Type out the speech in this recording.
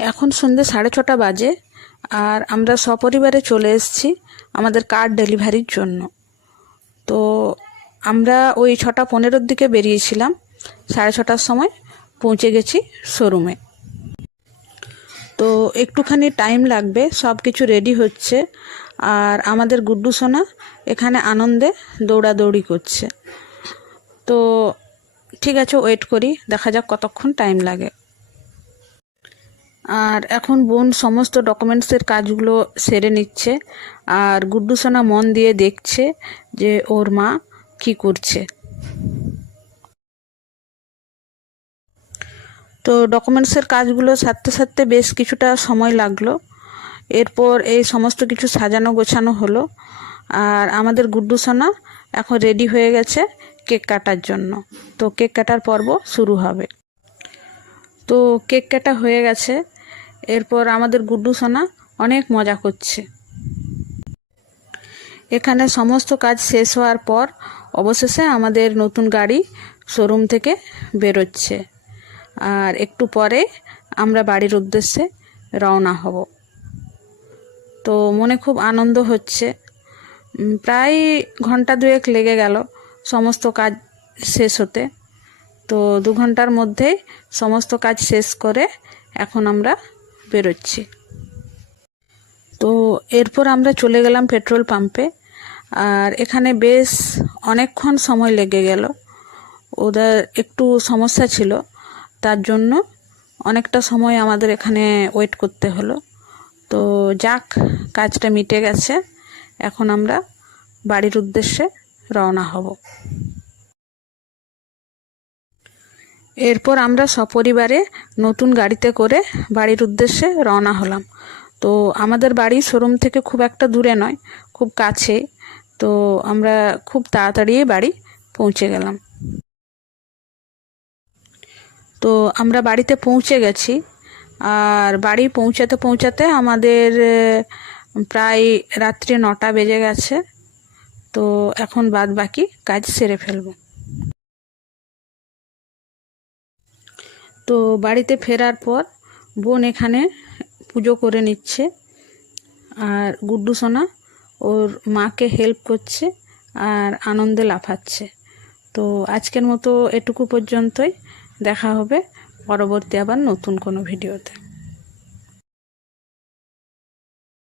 এখন সন্ধ্যে 6:30 বাজে আর আমরা সপরিবারে চলে এসেছি আমাদের কার ডেলিভারির জন্য। তো আমরা ওই 6:15-র দিকে বেরিয়েছিলাম, 6:30টার সময় পৌঁছে গেছি শোরুমে। তো একটুখানি টাইম লাগবে, সব কিছু রেডি হচ্ছে আর আমাদের গুড্ডু সোনা এখানে আনন্দে দৌড়াদৌড়ি করছে। তো ঠিক আছে, ওয়েট করি, দেখা যাক কতক্ষণ টাইম লাগে। আর এখন বোন সমস্ত ডকুমেন্টসের কাজগুলো সেরে নিচ্ছে আর গুড্ডু সোনা মন দিয়ে দেখছে যে ওর মা কি করছে। তো ডকুমেন্টসের কাজগুলো সারতে সারতে বেশ কিছুটা সময় লাগলো। এরপর এই সমস্ত কিছু সাজানো গোছানো হলো আর আমাদের গুড্ডু সোনা এখন রেডি হয়ে গেছে কেক কাটার জন্য। তো কেক কাটার পর্ব শুরু হবে। তো কেক কাটা হয়ে গেছে, এরপর আমাদের গুড্ডু সোনা অনেক মজা করছে। এখানে সমস্ত কাজ শেষ হওয়ার পর অবশেষে আমাদের নতুন গাড়ি শোরুম থেকে বেরোচ্ছে আর একটু পরে আমরা বাড়ির উদ্দেশ্যে রওনা হব। তো মনে খুব আনন্দ হচ্ছে। প্রায় ঘন্টা দুয়েক লেগে গেল সমস্ত কাজ শেষ হতে। তো 2 ঘন্টার মধ্যেই সমস্ত কাজ শেষ করে এখন আমরা বেরোচ্ছি। তো এরপর আমরা চলে গেলাম পেট্রোল পাম্পে আর এখানে বেশ অনেকক্ষণ সময় লেগে গেল। ওদের একটু সমস্যা ছিল, তার জন্য অনেকটা সময় আমাদের এখানে ওয়েট করতে হলো। তো যাক, কাজটা মিটে গেছে, এখন আমরা বাড়ির উদ্দেশ্যে রওনা হব। এরপর আমরা সপরিবারে নতুন গাড়িতে করে বাড়ির উদ্দেশ্যে রওনা হলাম। তো আমাদের বাড়ি শোরুম থেকে খুব একটা দূরে নয়, খুব কাছে। তো আমরা খুব তাড়াতাড়ি বাড়ি পৌঁছে গেলাম। তো আমরা বাড়িতে পৌঁছে গেছি আর বাড়ি পৌঁছাতে পৌঁছাতে আমাদের প্রায় রাত্রি 9টা বেজে গেছে। তো এখন বাদ বাকি কাজ সেরে ফেলব। তো বাড়িতে ফেরার পর বোন এখানে পুজো করে নিচ্ছে আর গুড্ডু সোনা ওর মাকে হেল্প করছে আর আনন্দে লাফাচ্ছে। তো আজকের মতো এটুকু পর্যন্তই, দেখা হবে পরবর্তী আবার নতুন কোনো ভিডিওতে।